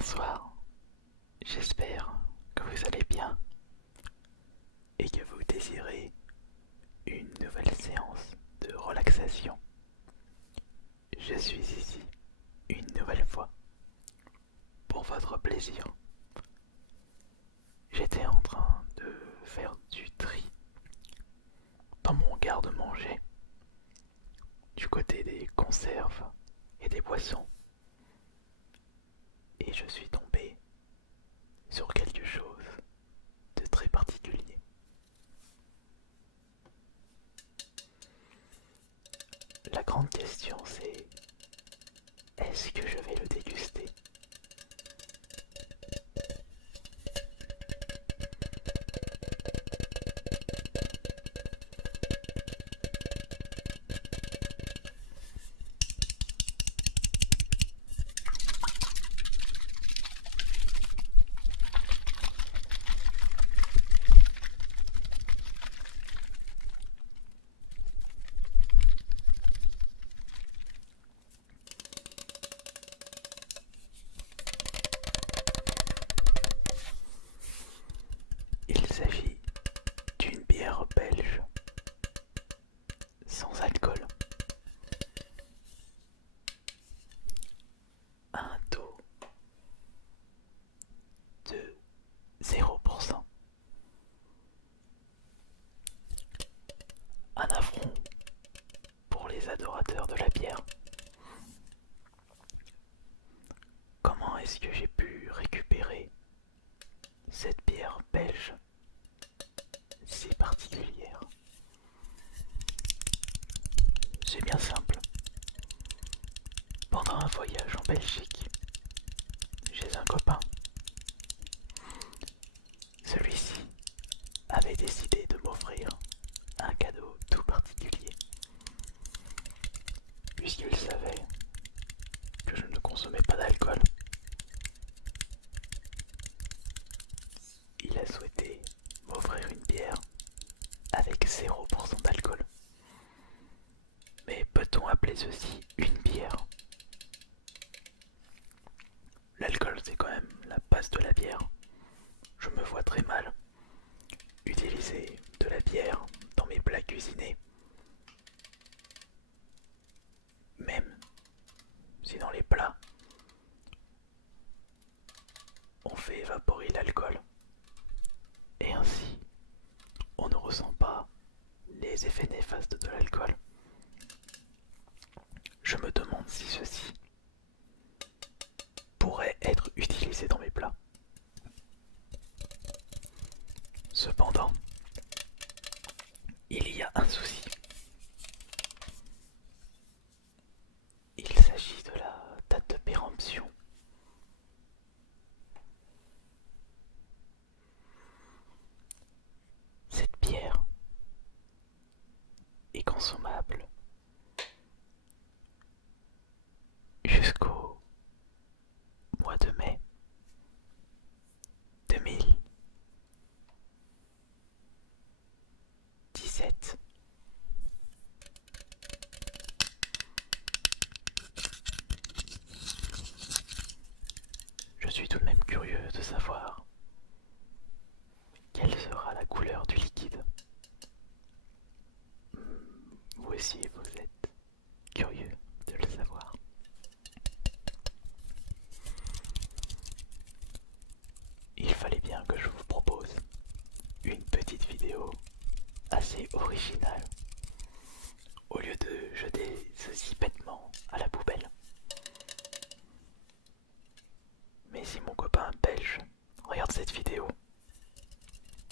Bonsoir, j'espère que vous allez bien et que vous désirez une nouvelle séance de relaxation. Je suis ici une nouvelle fois pour votre plaisir. J'étais en train de faire du tri dans mon garde-manger du côté des conserves et des boissons et je suis tombé sur quelque chose de très particulier. La grande question c'est, est-ce que je vais le déguster? Il s'agit d'une bière belge sans alcool, à un taux de 0%. Un affront pour les adorateurs de la bière. Comment est-ce que j'ai pu récupérer cette bière belge si particulière? C'est bien simple. Pendant un voyage en Belgique, chez un copain, celui-ci avait décidé de m'offrir un cadeau tout particulier, puisqu'il savait que je ne consommais pas d'alcool. Il a souhaité m'offrir une bière avec 0% d'alcool. Mais peut-on appeler ceci une bière? L'alcool, c'est quand même la base de la bière. Je me vois très mal utiliser de la bière dans mes plats cuisinés, même si dans les plats on fait évaporer l'alcool, et ainsi on ne ressent pas les effets néfastes de l'alcool. Je me demande si ceci pourrait être utilisé dans mes plats. Cependant, il y a un souci. Il s'agit de la date de péremption. Cette bière est consommable jusqu'au mois de mai 2017. Je suis tout de même curieux de savoir quelle sera la couleur du liquide. Vous aussi, vous êtes curieux de le savoir. Il fallait bien que je vous propose une petite vidéo assez originale, au lieu de jeter ceci bêtement à la poubelle. Mais si mon copain belge regarde cette vidéo,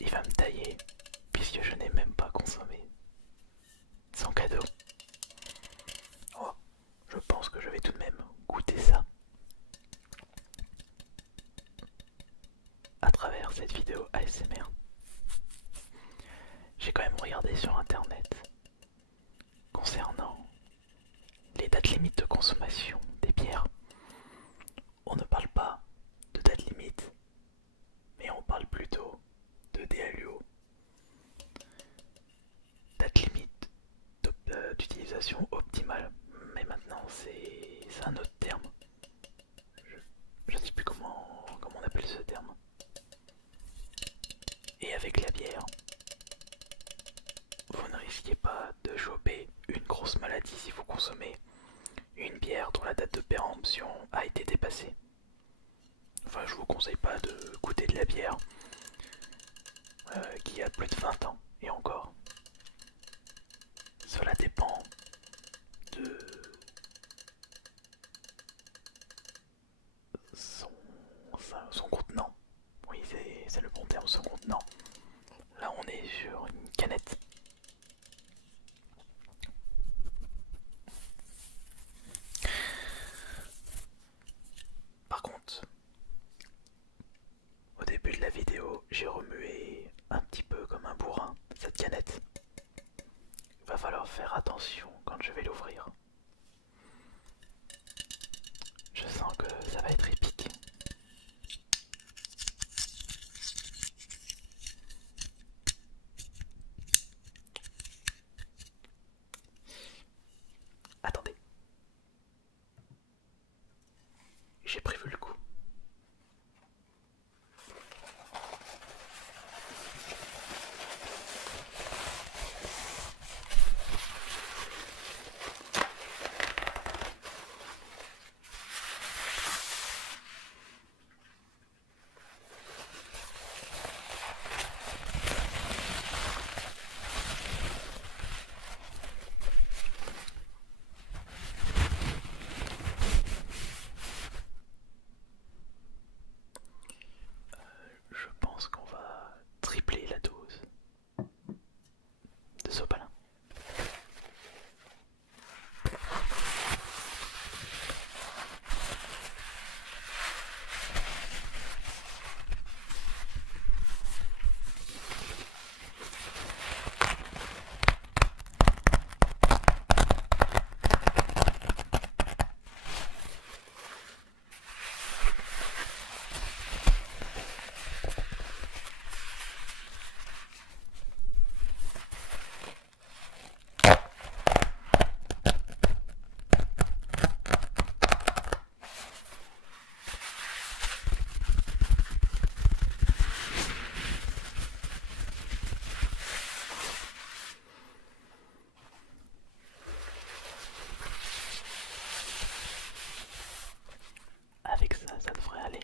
il va me tailler, puisque je n'ai même pas consommé son cadeau. Oh, je pense que je vais tout de même goûter ça à travers cette vidéo ASMR. J'ai quand même regardé sur internet concernant les dates limites de consommation des bières. On ne parle pas de date limite, mais on parle plutôt de DLUO. Date limite d'utilisation optimale. Mais maintenant c'est un autre terme. Je ne sais plus comment conseille pas de goûter de la bière qui a plus de 20 ans et encore. Cela dépend de son, son contenant. Oui, c'est le bon terme, son contenant. Là, on est sur une canette. Par contre, au début de la vidéo, j'ai remué un petit peu comme un bourrin cette canette. Il va falloir faire attention quand je vais l'ouvrir. Je sens que ça va être épique. Attendez. J'ai prévu le coup. Je pense qu'on va tripler la dose de sopalin. Avec ça, ça devrait aller.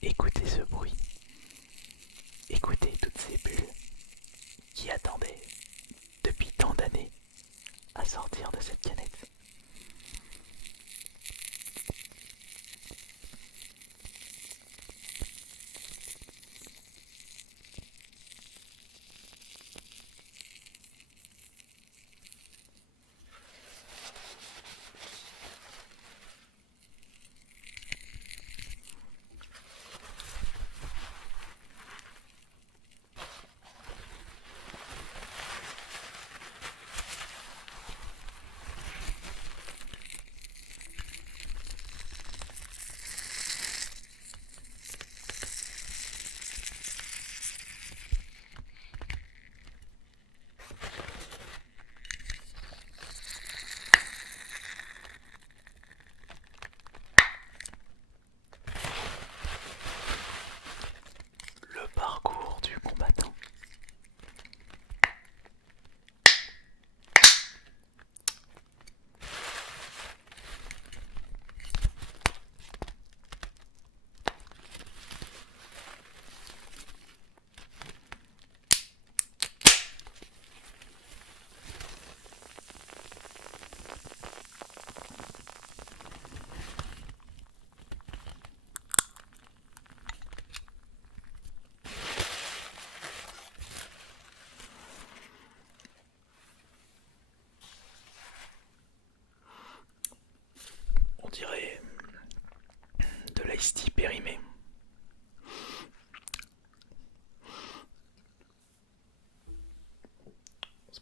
Écoutez ce bruit. Écoutez toutes ces bulles qui attendaient depuis tant d'années à sortir de cette canette.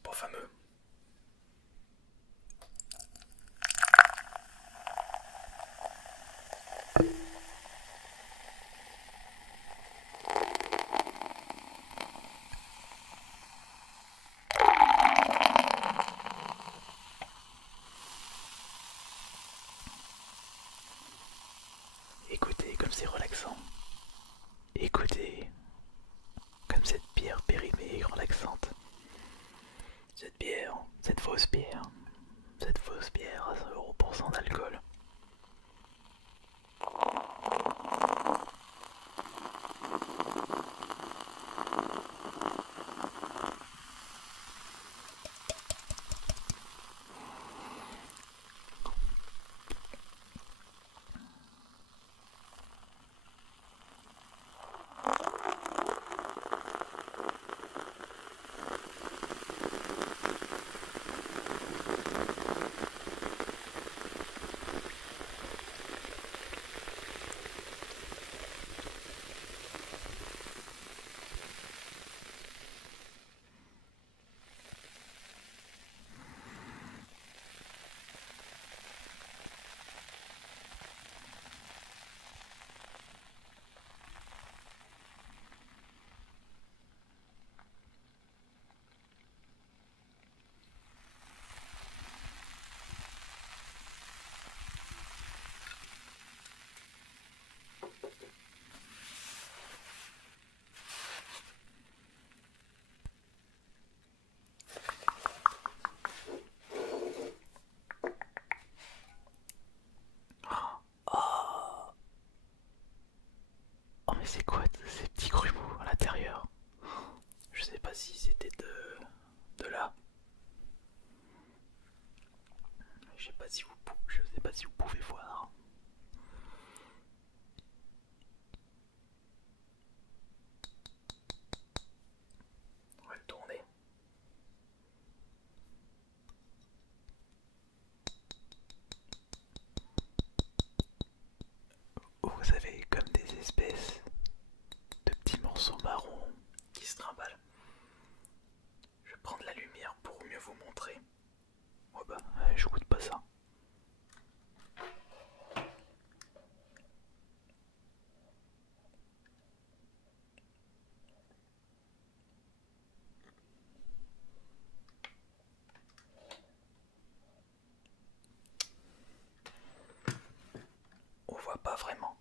pas fameux. Écoutez comme c'est relaxant. Écoutez comme cette bière périmée est relaxante. Cette bière, cette fausse bière à 0% d'alcool. Oh mais c'est quoi ces petits grumeaux à l'intérieur? Je sais pas si c'était de là. Je sais pas si vous pouvez voir. On va le tourner. Vous avez comme des espèces de petits morceaux marrons qui se trimballent. Je vais prendre la lumière pour mieux vous montrer. Ouais bah, je goûte pas ça. On voit pas vraiment.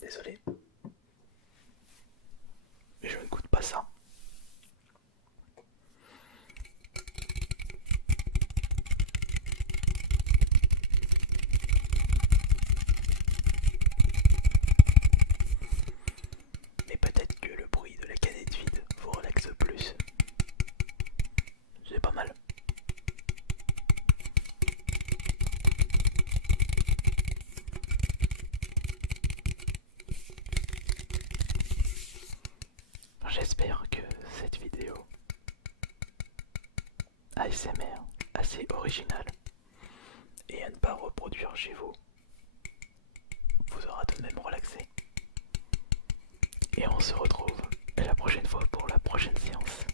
Désolé. Mais je ne goûte pas ça. Mais peut-être que le bruit de la canette vide vous relaxe plus. C'est pas mal. J'espère que cette vidéo ASMR assez originale et à ne pas reproduire chez vous vous aura tout de même relaxé. Et on se retrouve la prochaine fois pour la prochaine séance.